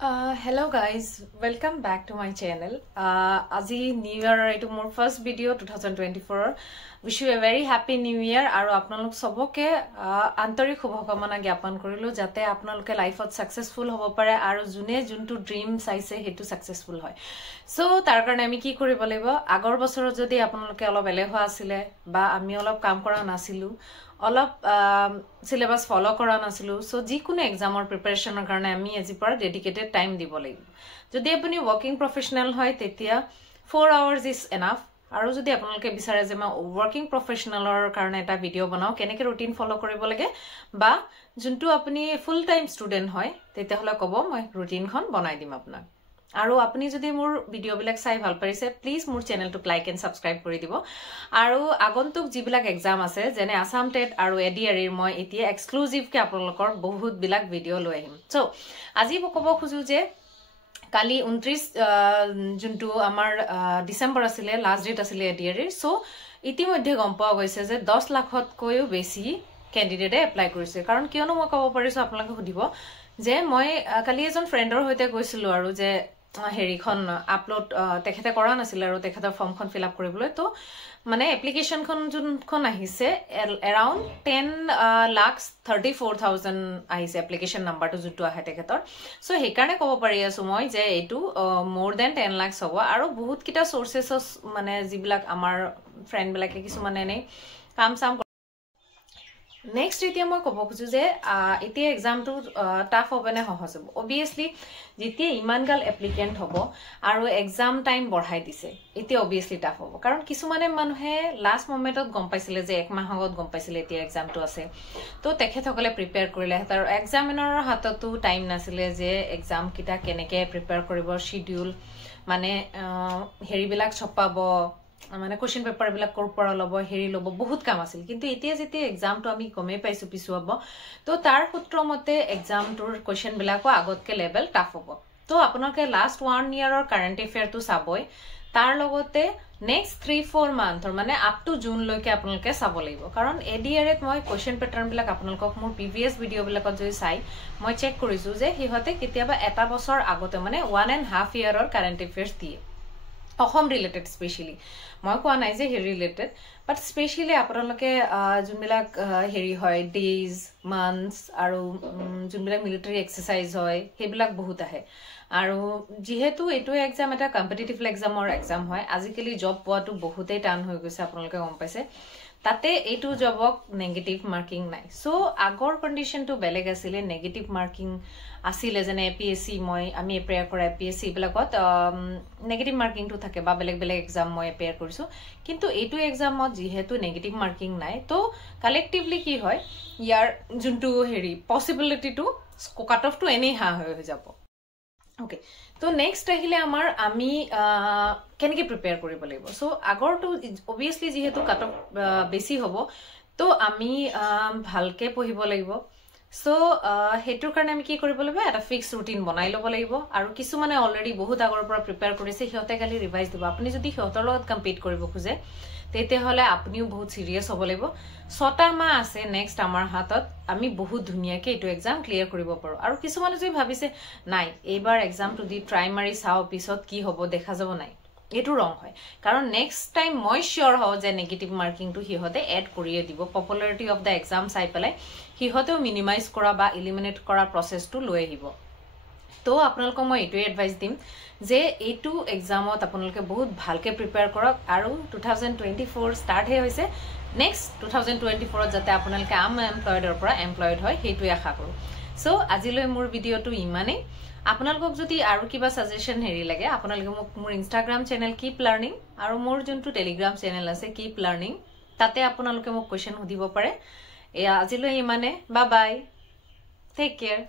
Hello guys, welcome back to my channel. Aji New Year itu more first video 2024. Wish you a very happy New Year. Aru apnalok soboke antorik shubhakamana gyapan korilu jate apnaloke life ot successful hobo pare aru june juntu dream saise hetu successful hoy. So tar karone ami ki koribo laibo agor bosorot jodi apnaloke olop eleho asile ba ami olop kaam kora nasilu অলপ syllabus ফলো কৰা নাছিলো so যিকোনো এক্সামৰ প্ৰিপাৰেচনৰ কাৰণে আমি আজি পৰা dedicated time দিব লাগিব যদি আপুনি ওয়াৰ্কিং প্ৰফেশনাল হয় তেতিয়া 4 আৱাৰ্স ইজ এনাফ আৰু যদি আপোনালোকে বিচাৰে যে মই ওয়াৰ্কিং প্ৰফেশনালৰ কাৰণে এটা ভিডিও বনাও কেনেকৈ ৰুটিন ফলো কৰিব লাগে বা যোনটো আপুনি ফুল টাইম ষ্টুডেন্ট হয় তেতিয়া হলে কব মই ৰুটিনখন বনাই দিম আপোনাক আৰু আপুনি যদি মোৰ ভিডিও বিলাক চাই ভাল পাইছে প্লিজ মোৰ চেনেলটো লাইক এন্ড সাবস্ক্ৰাইব কৰি দিব আৰু আগন্তুক যিবিলাক এক্সাম আছে যেনে আসাম টেট আৰু এডিআৰইৰ মই এতিয়া এক্সক্লুসিভ কে আপোনালোকৰ বহুত বিলাক ভিডিও লৈ আহিম সো আজি ক'ব খুজু যে কালি 29 জুনটো আমাৰ ডিসেম্বৰ আছিল লাষ্ট ডেট আছিল এডিআৰইৰ সো ইতিমধ্যে গম পোৱা গৈছে যে 10 লাখতকৈও বেছি ক্যান্ডিডেটে এপ্লাই কৰিছে কাৰণ কিয়নো মই ক'ব পাৰিছো আপোনালোকে সুধিব যে মই কালি এজন ফ্ৰেণ্ডৰ হৈতে গৈছিলো আৰু যে হেৰিখন আপলোড তেখেতে কৰা নাছিল আৰু তেখেতৰ ফৰ্মখন ফিল আপ কৰিবলৈ তো মানে এপ্লিকেশনখন যোনখন আহিছে around 10,34,000 আহিছে এপ্লিকেশন নাম্বাৰটো যোনটো আহে তেখেতৰ সো হেকাৰণে ক'ব পাৰি আছো মই যে এইটো more than 10 লাখ হ'ব আৰু বহুত কিটা সোৰ্সেস মানে যিবিলাক আমাৰ ফ্ৰেণ্ড বিলাকে কিছু মানে নাই কাম সাম Next এতিয়া মই ক'ব খুজু যে এতিয়া এক্সামটো টাফ হবে নে সহজ হ'ব obviously যেতিয়া ইমানগাল এপ্লিকেন্ট হ'ব আৰু এক্সাম টাইম বঢ়াই দিছে এতিয়া obviously টাফ হ'ব কাৰণ কিছু মানে মানুহে লাষ্ট মোমেন্টত গম পাইছিলে যে এক মাহ আগত গম পাইছিলে এতিয়া এক্সামটো আছে তো তেখেতসকলে প্ৰিপেয়াৰ কৰিলে তাৰ এক্সামিনাৰৰ হাততো টাইম নাছিলে যে এক্সাম কিটা কেনেকৈ প্ৰিপেয়াৰ কৰিব শিডিউল মানে হেৰিবিলাক ছপাব মানে কোৱেশ্চন পেপাৰ বিলাক কৰ পৰা লব হেৰি লব বহুত কাম আছিল কিন্তু এতিয়া যেতিয়া এক্সামটো আমি কমে পাইছো পিছু হ'ব তো তাৰ সূত্ৰ মতে এক্সামটোৰ কোৱেশ্চন বিলাকো আগতকে লেভেল টাফ হ'ব তো আপোনালোকে লাষ্ট 1 ইয়াৰৰ কাৰেন্ট এফেয়াৰটো চাবই তাৰ লগতে নেক্সট 3-4 মান্থৰ মানে আপ টু জুন লৈকে আপোনালোকে চাব লাগিব কাৰণ এডিআৰএত মই কোৱেশ্চন পেটাৰ্ন বিলাক আপোনালোকক মোৰ প্ৰিভিয়াস ভিডিও বিলাকত যদি চাই মই চেক কৰিছো যে হিহতে কেতিয়াবা এটা বছৰ আগতে মানে 1.5 ইয়াৰৰ কাৰেন্ট এফেয়াৰ্স দিয়ে অসম ৰিলেটেড স্পেশালি মই কোৱা নাই যে হে ৰিলেটেড বাট স্পেশালি আপোনালোকে যোনবিলাক হেৰি হয় ডেজ মান্থস আৰু যোনবিলাক মিলিটাৰী এক্সাৰসাইজ হয় হেবিলাক বহুত আহে আৰু যেহেতু এটো এক্সাম এটা কম্পিটিটিভ এক্সাম হয় আজিকালি জব পোৱাটো বহুতেই টান হৈ গৈছে আপোনালোকে গম পাইছে তাতে এইটো জবক নেগেটিভ মাৰ্কিং নাই সো আগৰ কন্ডিশনটো বেলেগ আছিল নেগেটিভ মাৰ্কিং আছিল যেনে এপিএসসি মই আমি এপ্লাই কৰা এপিএসসি বিলাকত নেগেটিভ মাৰ্কিংটো থাকে বা বেলেগ বেলেগ এক্সাম মই এপ্লাই কৰিছো কিন্তু এইটো এক্সামত যেহেতু নেগেটিভ মাৰ্কিং নাই তো কালেক্টিভলি কি হয় ইয়াৰ যোনটো হেৰি পসিবিলিটিটো কাট অফটো এনে হা হৈ যাব Okay, so next আহিলে আমাৰ আমি কেনেকৈ প্ৰিপেয়াৰ কৰিব লাগিব সো আগৰটো obviously যেহেতু কাট অফ বেছি হ'ব তো আমি ভালকে পঢ়িব লাগিব সো হেতুৰ কাৰণে আমি কি কৰিব লাগিব এটা ফিক্স ৰুটিন বনাই ল'ব লাগিব আৰু কিছু মানে অলৰেডি বহুত আগৰ পৰা প্ৰিপেয়াৰ কৰিছে হিহতে খালি ৰিভাইজ দিব আপুনি যদি হিহতৰ লগত কম্পিট কৰিব খুজে তেতিয়া হলে আপুনিও বহুত সিৰিয়াস হ'ব লাগিব 6টা মাহ আছে নেক্সট আমাৰ হাতত আমি বহুত ধুনিয়াকে এটো এক্সাম ক্লিয়াৰ কৰিব পাৰো আৰু কিছু মানুহ যদি ভাবিছে নাই এইবাৰ এক্সামটো দি ট্ৰাই মাৰি চাও পিছত কি হ'ব দেখা যাব নাই এটো ৰং হয় কাৰণ নেক্সট টাইম মই শিওৰ হও যে নেগেটিভ মাৰ্কিংটো হিহতে এড কৰিয়ে দিব পপুলাৰিটি অফ দা এক্সাম চাই পেলাই হিহতেও মিনিমাইজ কৰা বা এলিমিনেট কৰা প্ৰসেসটো লৈ আহিব তো আপোনালোকক মই এটো এডভাইস দিম যে এটো এক্সামত আপোনালোকে বহুত ভালকে প্ৰিপেয়াৰ কৰক আৰু 2024 স্টাৰ্ট হে হৈছে নেক্সট 2024 যাতে আপোনালোকে এমপ্লয়েডৰ পৰা এমপ্লয়েড হয় হেতু আশা কৰো সো আজিলৈ মোৰ ভিডিওটো ইমানে আপোনালোকক যদি আৰু কিবা সাজেশন হেৰি লাগে আপোনালোকে মোক মোৰ ইনষ্টাগ্ৰাম চেনেল কিপ লাৰ্নিং আৰু মোৰ যোনটো টেলিগ্ৰাম চেনেল আছে কিপ লাৰ্নিং তাতে আপোনালোকে মোক কোৱেশ্চন সুধিব পাৰে আজিলৈ ইমানে বাই বাই টেক কেয়াৰ